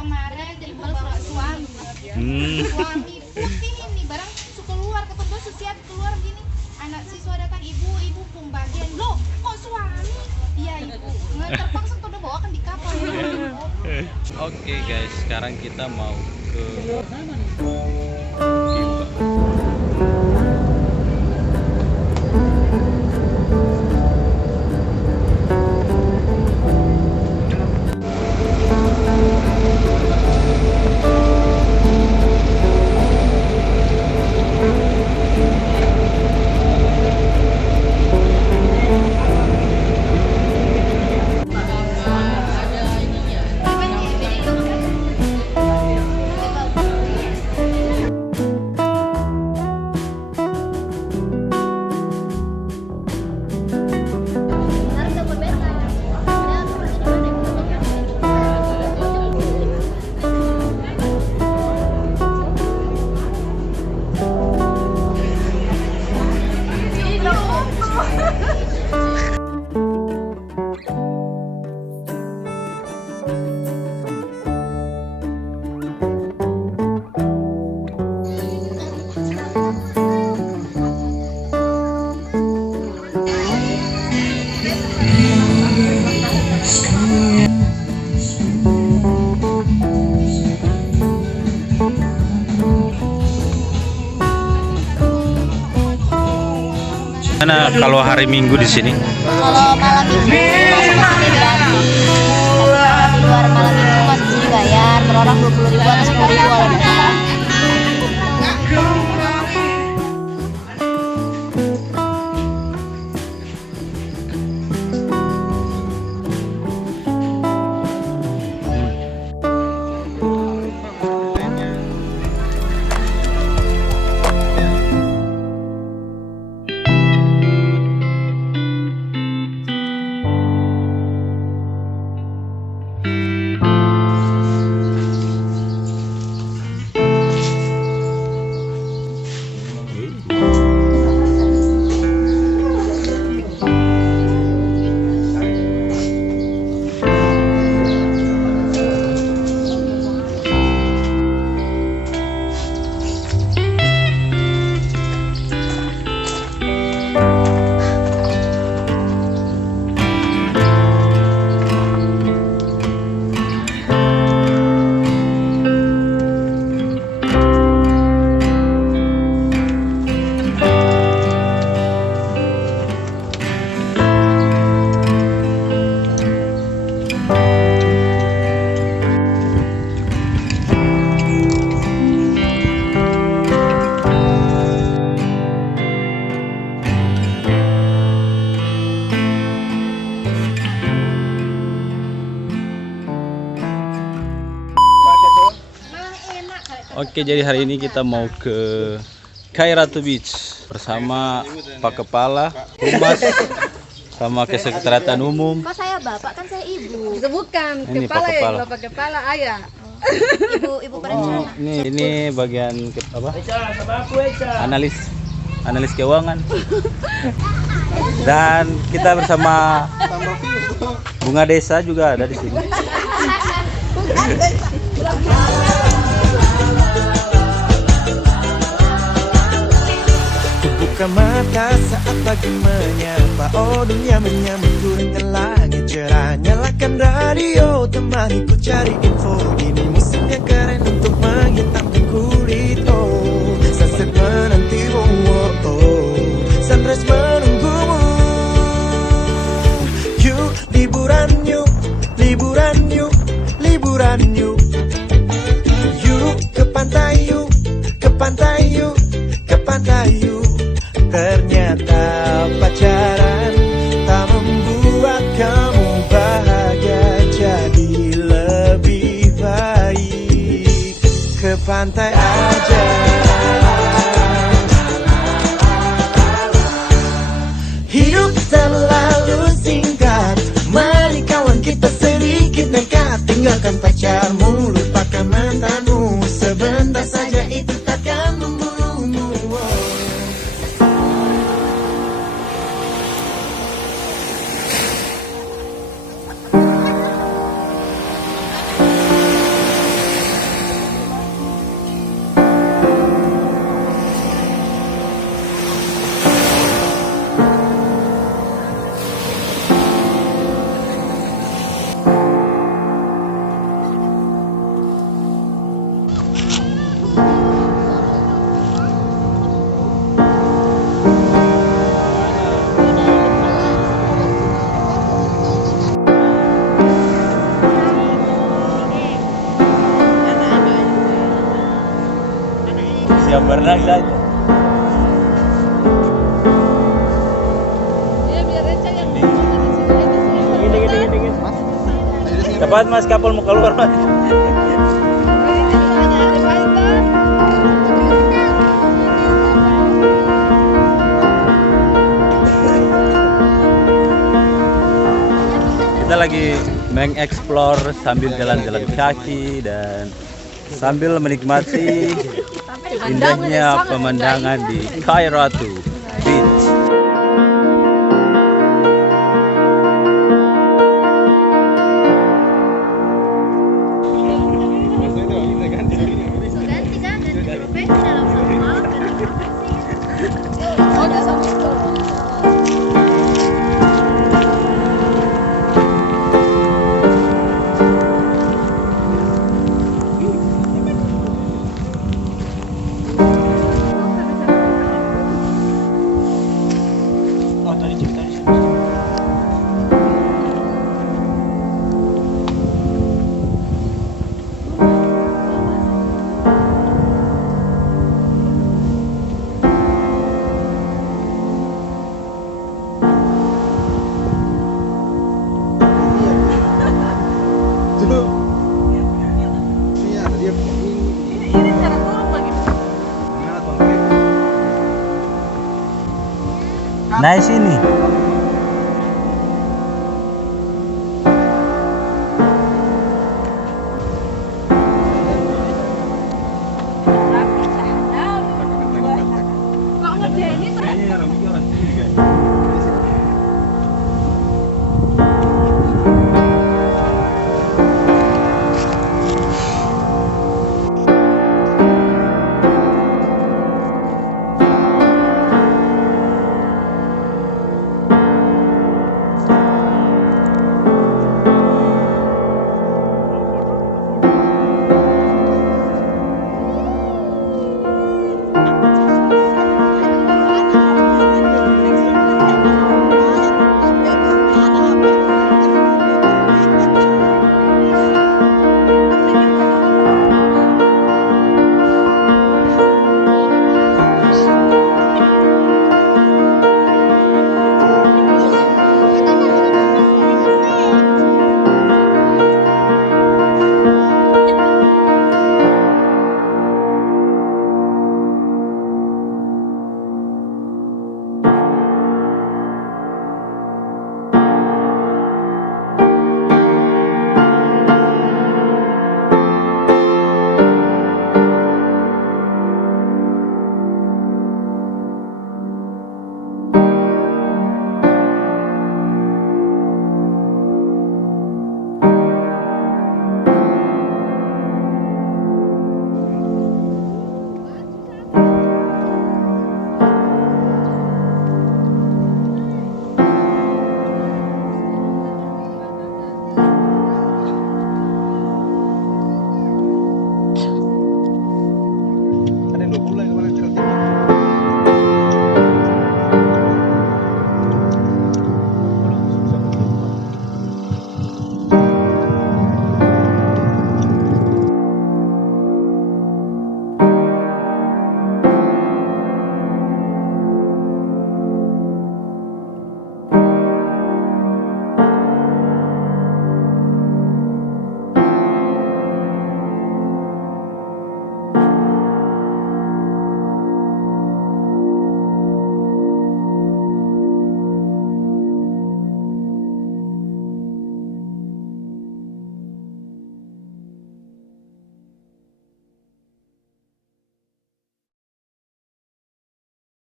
kemarin jadi bawa suami. Suami putih ini barang suka keluar ketemu sesiat keluar gini. Anak siswa datang ibu pembagian. Loh, kok suami? Iya ibu. Nggak terpaksa tuh udah bawakan di kapal. Oke guys, sekarang kita mau ke Gimba. Mana kalau hari Minggu di sini? Kalau malam minggu masuk ke sini gratis. Tapi di luar malam minggu masuk sini bayar per orang 20.000 atau 10.000 kalau datang. Oke, jadi hari ini kita mau ke Kairatu Beach bersama Pak Kepala, Humas, sama Kesekretariatan Umum. Kok saya bapak kan saya ibu. Itu bukan Ini kepala Pak ya, Kepala. bapak kepala ayah. Ibu perencana. Ini bagian apa? Analis keuangan. Dan kita bersama Bunga Desa juga ada di sini. Buka mata saat pagi menyapa. Oh dunia menyambutku dengan langit cerah. Nyalakan radio, temaniku cari info. Ini musim yang keren untuk menghitamkan kulit. Oh sunset menanti, sunrise menunggumu. Yuk liburan yuk, liburan yuk, liburan yuk. Yuk ke pantai yuk, ke pantai yuk, ke pantai yuk. Ternyata pacaran tak membuat kamu bahagia. Jadi lebih baik ke pantai aja. Hidup terlalu singkat. Mari kawan kita sedikit nekat. Tinggalkan pacarmu, lupakan mantanmu. Sebentar saja itu takkan membunuhmu. siap berenang saja. Ya biar Eca yang Cepat mas, kapal mau keluar mas. Kita lagi mengeksplor sambil jalan-jalan kaki dan sambil menikmati indahnya pemandangan di Kairatu Beach. Ini cara turun lagi. Naik sini.